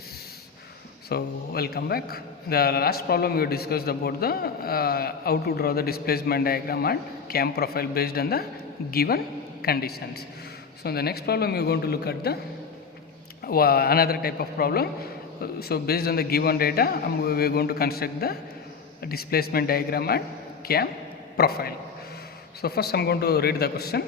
Yes. So welcome back. The last problem we discussed about the how to draw the displacement diagram and cam profile based on the given conditions. So in the next problem we are going to look at the another type of problem. So based on the given data, we are going to construct the displacement diagram and cam profile. So first I am going to read the question.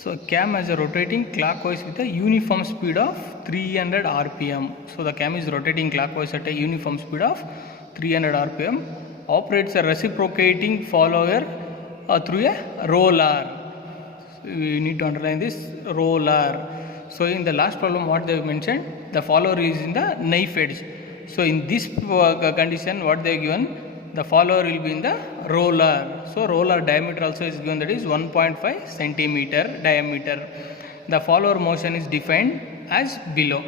So cam has a rotating clockwise with a uniform speed of 300 rpm. So the cam is rotating clockwise at a uniform speed of 300 rpm. Operates a reciprocating follower through a roller. So we need to underline this roller. So in the last problem what they have mentioned, the follower is in the knife edge. So in this condition what they have given, the follower will be in the roller. So roller diameter also is given, that is 1.5 centimeter diameter. The follower motion is defined as below.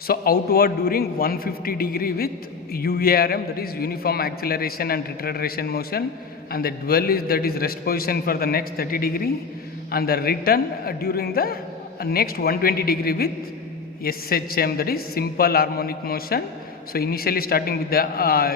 So outward during 150 degree with UARM, that is uniform acceleration and retardation motion, and the dwell is, that is rest position for the next 30 degree, and the return during the next 120 degree with SHM, that is simple harmonic motion. So initially starting with the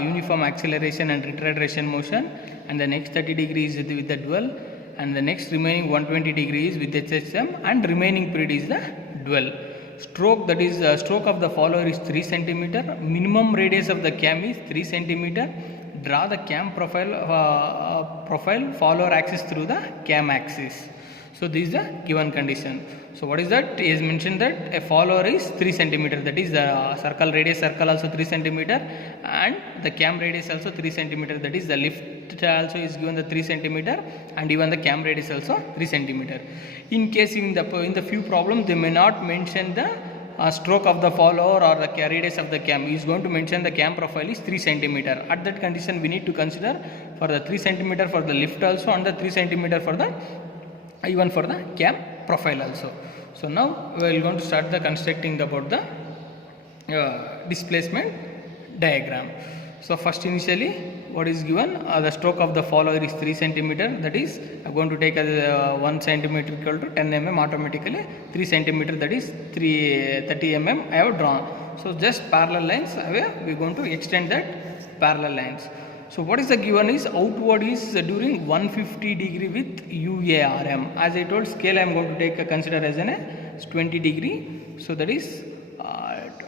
uniform acceleration and retardation motion, and the next 30 degrees with the dwell, and the next remaining 120 degrees with SHM, and remaining period is the dwell. Stroke, that is stroke of the follower is 3 centimeter. Minimum radius of the cam is 3 centimeter. Draw the cam profile follower axis through the cam axis. So this is the given condition. So what is that? He has mentioned that a follower is 3 centimeter, that is the circle radius circle also 3 centimeter, and the cam radius also 3 centimeter, that is the lift also is given the 3 centimeter, and even the cam radius also 3 centimeter. In case in the few problems they may not mention the stroke of the follower or the radius of the cam. He is going to mention the cam profile is 3 centimeter. At that condition we need to consider for the 3 centimeter for the lift also, and the 3 centimeter for the even for the cam profile also. So now we are going to start the constructing about the displacement diagram. So first initially what is given, the stroke of the follower is 3 centimeter, that is I am going to take as 1 centimeter equal to 10 mm, automatically 3 centimeter, that is 30 mm I have drawn. So just parallel lines we are going to extend that parallel lines. So what is the given is outward is during 150 degree with UARM. As I told, scale I am going to take consider as an 20 degree. So that is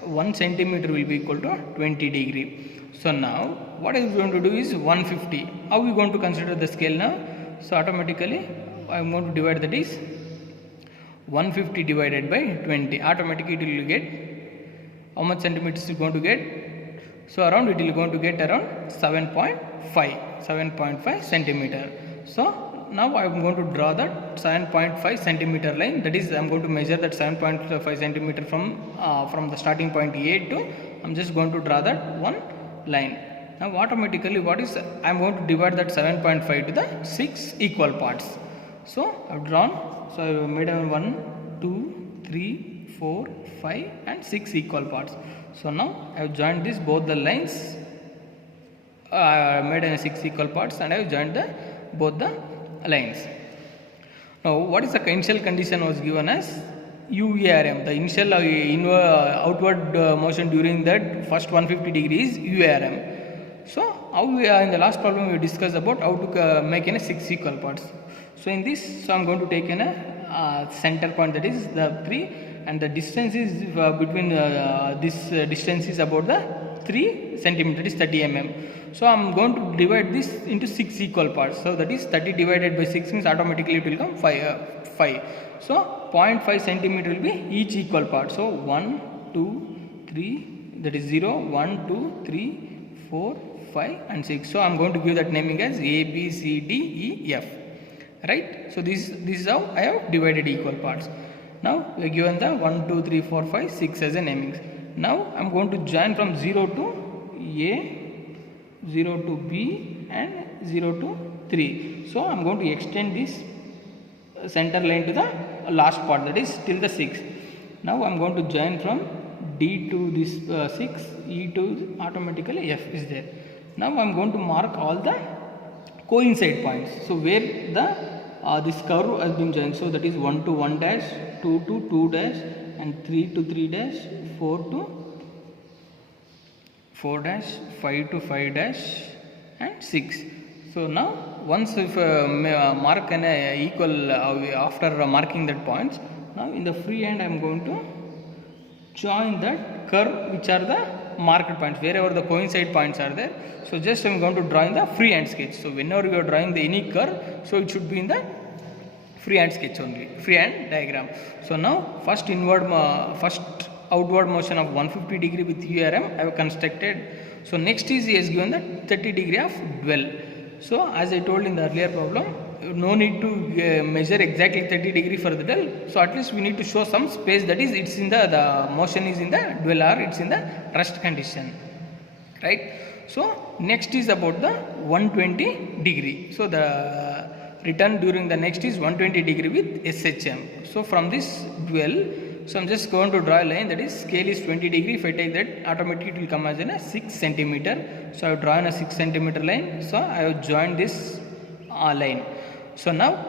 1 centimeter will be equal to 20 degree. So now what I am going to do is 150. How we going to consider the scale now? So automatically I am going to divide, that is 150 divided by 20. Automatically it will get how much centimeters you going to get? So around it will going to get around 7.5 centimeter. So now I am going to draw that 7.5 centimeter line, that is I am going to measure that 7.5 centimeter from the starting point A to, I am just going to draw that one line. Now automatically what is, I am going to divide that 7.5 to the 6 equal parts. So I have drawn, so I have made 1, 2, 3, 4, 5 and 6 equal parts. So now I have joined this both the lines, made 6 equal parts, and I have joined both the lines. Now what is the initial condition was given as UARM, the initial outward motion during that first 150 degrees UARM. So how we in the last problem we discussed about how to make 6 equal parts. So in this, so I am going to take a center point, that is the 3, and the distance is between this distance is about the 3 centimeter, is 30 mm. So I am going to divide this into 6 equal parts. So that is 30 divided by 6 means automatically it will come 5. So 0.5 centimeter will be each equal part. So 1, 2, 3, that is 0, 1, 2, 3, 4, 5 and 6. So I am going to give that naming as A, B, C, D, E, F. Right. So this is how I have divided equal parts. Now we are given the 1, 2, 3, 4, 5, 6 as a namings. Now I am going to join from 0 to A, 0 to B and 0 to 3. So I am going to extend this center line to the last part, that is till the 6. Now I am going to join from D to this 6, E to automatically F is there. Now I am going to mark all the coincide points. So where the this curve has been joined. So that is 1 to 1 dash, 2 to 2 dash and 3 to 3 dash, 4 to 4 dash, 5 to 5 dash and 6. So now once if mark an equal after marking that points, now in the free hand I am going to join that curve which are the marked points wherever the coincide points are there. So just I am going to draw in the free hand sketch. So whenever you are drawing the any curve, so it should be in the free hand sketch only, free hand diagram. So now first outward motion of 150 degree with URM I have constructed. So next is he has given the 30 degree of dwell. So as I told in the earlier problem, no need to measure exactly 30 degree for the dwell. So at least we need to show some space, that is it's in the motion is in the dwell or it's in the rest condition, right? So next is about the 120 degree. So the return during the next is 120 degree with SHM. So from this dwell, so I am just going to draw a line, that is scale is 20 degree. If I take that, automatically it will come as in a 6 centimeter. So I have drawn a 6 centimeter line. So I have joined this line. So now,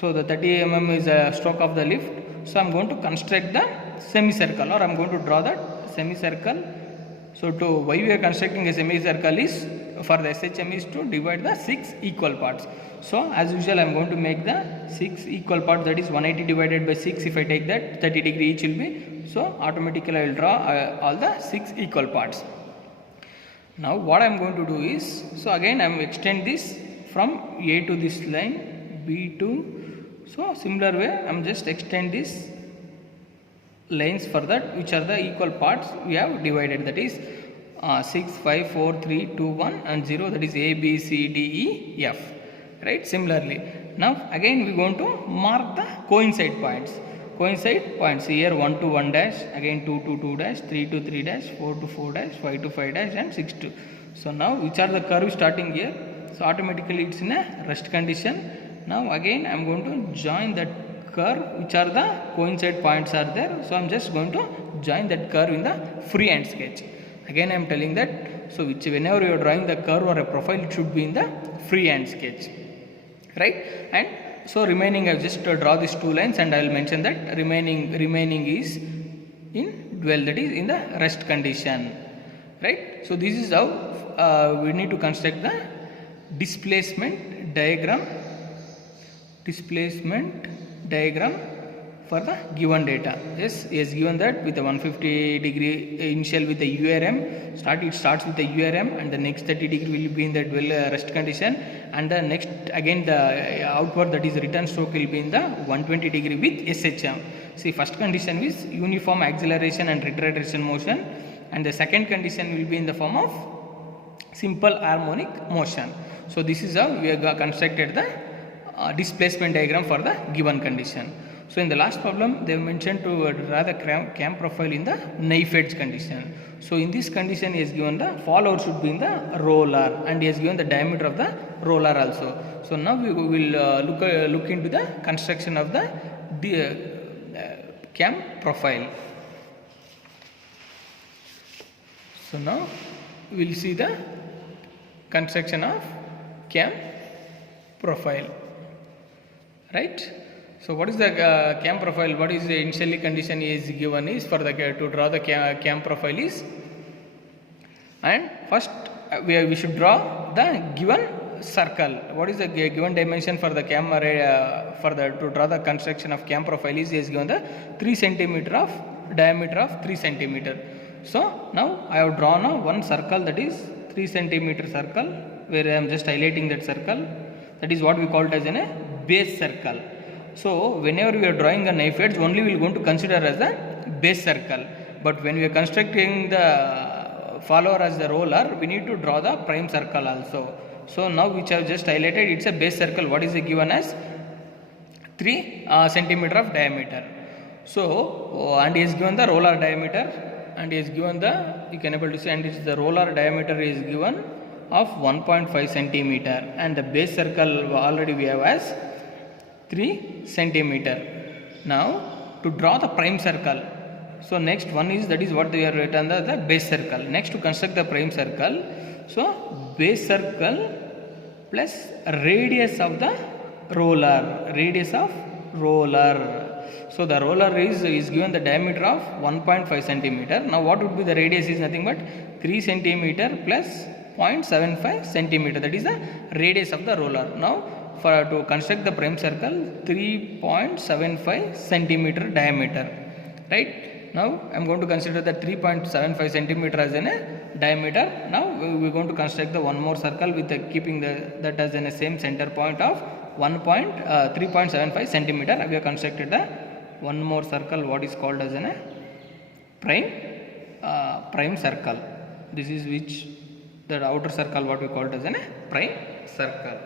so the 30 mm is a stroke of the lift. So I am going to construct the semicircle, or I am going to draw that semicircle. So to why we are constructing a semicircle is for the SHM is to divide the 6 equal parts. So as usual I am going to make the 6 equal parts, that is 180 divided by 6. If I take that, 30 degree each will be. So automatically I will draw all the 6 equal parts. Now what I am going to do is, so again I am extend this from A to this line, B to, so similar way I am just extend this lines for that which are the equal parts we have divided, that is 6, 5, 4, 3, 2, 1 and 0, that is A, B, C, D, E, F, right? Similarly, now again we are going to mark the coincide points here, 1 to 1 dash, again 2 to 2 dash, 3 to 3 dash, 4 to 4 dash, 5 to 5 dash and 6 to. So now which are the curves starting here, so automatically it's in a rest condition. Now again I am going to join that curve which are the coincide points are there. So I am just going to join that curve in the free hand sketch. Again I am telling that, so whenever you are drawing the curve or a profile, it should be in the free hand sketch, right? And so remaining I will just draw these two lines and I will mention that remaining is in dwell, that is in the rest condition, right? So this is how we need to construct the displacement diagram for the given data. Yes, he has given that with a 150 degree initial with the URM. It starts with the URM and the next 30 degree will be in the dwell rest condition, and the next again the outward, that is return stroke, will be in the 120 degree with SHM. See, first condition is uniform acceleration and retardation motion, and the second condition will be in the form of simple harmonic motion. So this is how we have constructed the displacement diagram for the given condition. So in the last problem they have mentioned to draw the cam profile in the knife edge condition. So in this condition he has given the follower should be in the roller, and he has given the diameter of the roller also. So now we will look into the construction of the cam profile. So now we will see the construction of cam profile, right? So what is the cam profile? What is the initially condition is given is for the to draw the cam profile is, and first we should draw the given circle. What is the given dimension for the cam to draw the construction of cam profile is given the 3 centimeter of diameter of 3 centimeter. So now I have drawn one circle, that is 3 centimeter circle, where I am just highlighting that circle. That is what we call it as a base circle. So whenever we are drawing a knife edge, only we are going to consider as a base circle. But when we are constructing the follower as the roller, we need to draw the prime circle also. So now which I have just highlighted, it's a base circle. What is it given as 3 centimeter of diameter. So and he is given the roller diameter, and he is given the, you can able to see, and it's the roller diameter is given of 1.5 centimeter, and the base circle already we have as 3 centimeter. Now to draw the prime circle, so next one is, that is what we have written the base circle. Next to construct the prime circle, so base circle plus radius of the roller, roller. So the roller is given the diameter of 1.5 centimeter. Now what would be the radius is nothing but 3 centimeter plus 0.75 centimeter, that is the radius of the roller. Now to construct the prime circle, 3.75 centimeter diameter, right? Now I am going to consider the 3.75 centimeter as a diameter. Now we are going to construct the one more circle with keeping that as a same center point of 3.75 centimeter. We have constructed the one more circle, what is called as a prime circle. This is which the outer circle, what we called as a prime circle.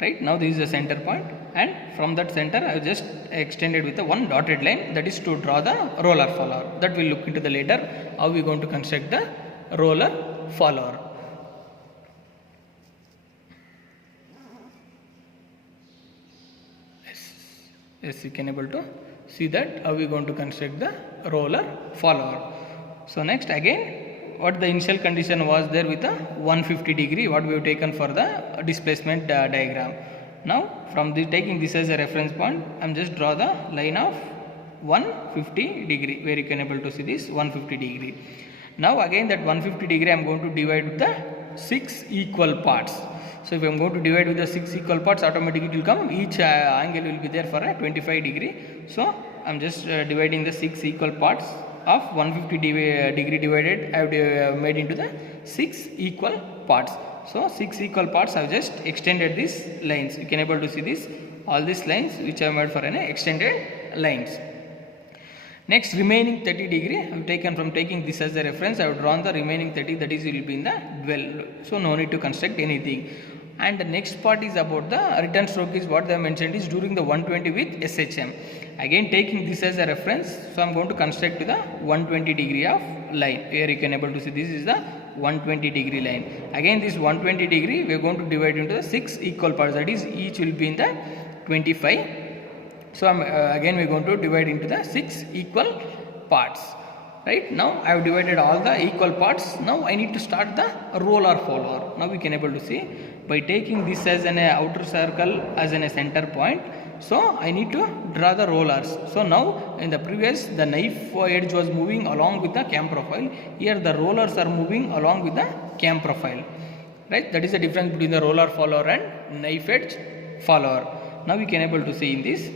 Right, now this is the center point, and from that center I have just extended with the one dotted line, that is to draw the roller follower. That we will look into the later how we are going to construct the roller follower. Yes, you can able to see that how we are going to construct the roller follower. So next, again, what the initial condition was there with a 150 degree, what we have taken for the displacement diagram. Now from taking this as a reference point, I am just draw the line of 150 degree, where you can able to see this 150 degree. Now again that 150 degree I am going to divide with the 6 equal parts. So if I am going to divide with the 6 equal parts, automatically it will come, each angle will be there for a 25 degree. So I am just dividing the 6 equal parts of 150 degree divided, I have made into the 6 equal parts. So 6 equal parts I have just extended these lines. You can able to see this, all these lines which I have made for an extended lines. Next, remaining 30 degree I have taken, from taking this as a reference, I have drawn the remaining 30, that is will be in the dwell. So no need to construct anything. And the next part is about the return stroke, is what they have mentioned is during the 120 with SHM. Again taking this as a reference, so I am going to construct the 120 degree of line. Here you can able to see this is the 120 degree line. Again this 120 degree we are going to divide into the 6 equal parts, that is each will be in the 25. So again we are going to divide into the 6 equal parts. Right, now I have divided all the equal parts. Now I need to start the roller follower. Now we can able to see by taking this as an outer circle as a center point. So I need to draw the rollers. So now in the previous, the knife edge was moving along with the cam profile. Here the rollers are moving along with the cam profile. Right, that is the difference between the roller follower and knife edge follower. Now we can able to see in this.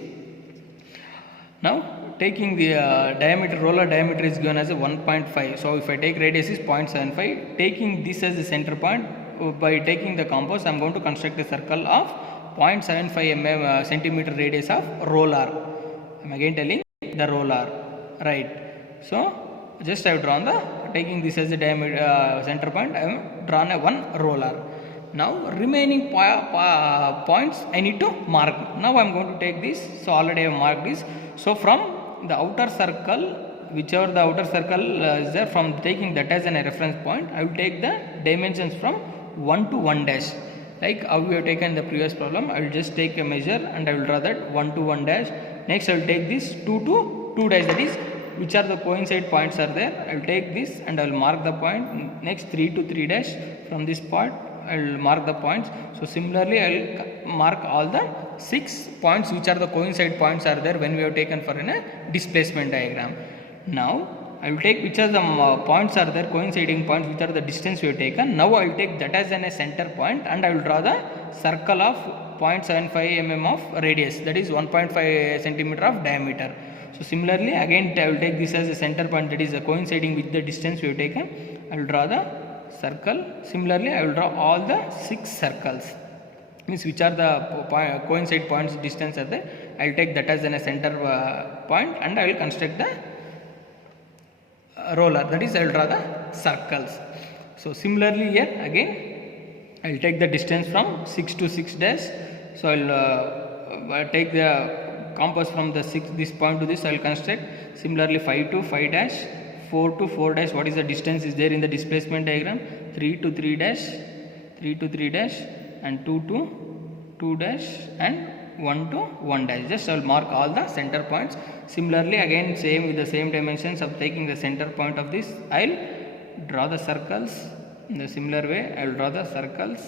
Now taking the roller diameter is given as a 1.5. So if I take radius is 0.75, taking this as the center point, by taking the compass I am going to construct a circle of 0.75 centimeter radius of roller. I am again telling the roller, right. So just I have drawn the, taking this as the diameter center point, I have drawn a one roller. Now remaining points I need to mark. Now I am going to take this. So already I have marked this. So from the outer circle, whichever the outer circle is there, from taking that as a reference point, I will take the dimensions from 1 to 1 dash. Like how we have taken the previous problem, I will just take a measure and I will draw that 1 to 1 dash. Next I will take this 2 to 2 dash, that is which are the coincide points are there. I will take this and I will mark the point. Next 3 to 3 dash, from this part I will mark the points. So similarly I will mark all the 6 points which are the coincide points are there when we have taken for a displacement diagram. Now I will take which are the points are there, coinciding points, which are the distance we have taken. Now I will take that as a center point and I will draw the circle of 0.75 mm of radius, that is 1.5 centimeter of diameter. So similarly again I will take this as a center point, that is coinciding with the distance we have taken. I will draw the circle. Similarly I will draw all the 6 circles, means which are the coincide points distance are there. I will take that as a center point and I will construct the roller, that is I will draw the circles. So similarly here again I will take the distance from 6 to 6 dash. So I will take the compass from the 6, this point to this I will construct. Similarly 5 to 5 dash, 4 to 4 dash, what is the distance is there in the displacement diagram, 3 to 3 dash, 3 to 3 dash, and 2 to 2 dash, and 1 to 1 dash. Just I will mark all the center points. Similarly again same with the same dimensions of taking the center point of this, I will draw the circles in the similar way. I will draw the circles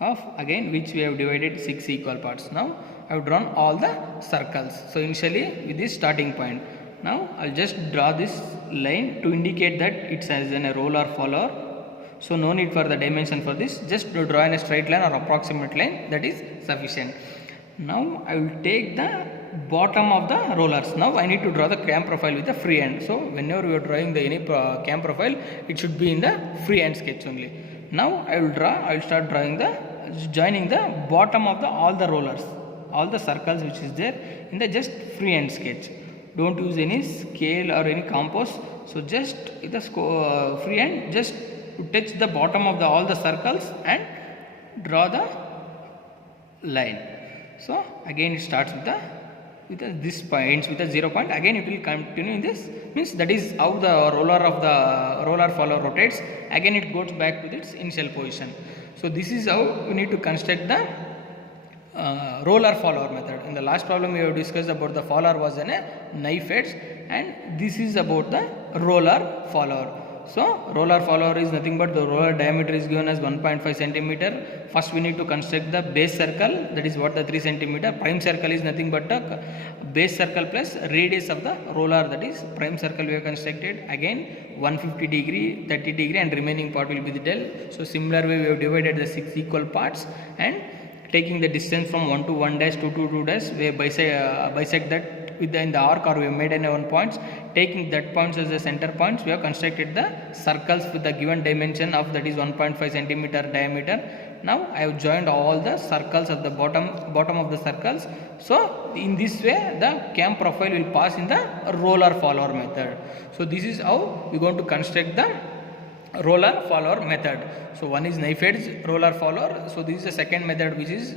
of again which we have divided 6 equal parts. Now I have drawn all the circles. So initially with this starting point. Now I'll just draw this line to indicate that it's as in a roller follower. So no need for the dimension for this, just to draw in a straight line or approximate line, that is sufficient. Now I will take the bottom of the rollers. Now I need to draw the cam profile with the free hand. So whenever you are drawing the any cam profile, it should be in the free hand sketch only. Now I will start drawing the joining the bottom of the all the rollers, all the circles which is there in the just free hand sketch. Don't use any scale or any compass. So just with the free hand, just touch the bottom of the all the circles and draw the line. So again it starts with this point with a 0 point. Again it will continue in this, means that is how the roller follower rotates. Again it goes back to its initial position. So this is how we need to construct the roller follower method. In the last problem we have discussed about the follower was a knife edge, and this is about the roller follower. So roller follower is nothing but the roller diameter is given as 1.5 centimeter. First we need to construct the base circle, that is what the 3 centimeter. Prime circle is nothing but the base circle plus radius of the roller, that is prime circle we have constructed. Again 150 degree, 30 degree, and remaining part will be the del. So similar way we have divided the 6 equal parts, and taking the distance from 1 to 1 dash, 2 to 2 dash, we bisect that with in the arc, or we have made any one points. Taking that points as the center points, we have constructed the circles with the given dimension of, that is 1.5 centimeter diameter. Now I have joined all the circles at the bottom of the circles. So in this way the cam profile will pass in the roller follower method. So this is how we are going to construct the roller follower method. So one is knife edge roller follower. So this is the second method, which is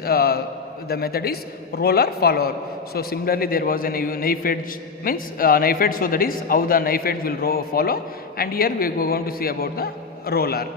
the method is roller follower. So similarly there was a knife edge, means knife edge. So that is how the knife edge will follow, and here we are going to see about the roller.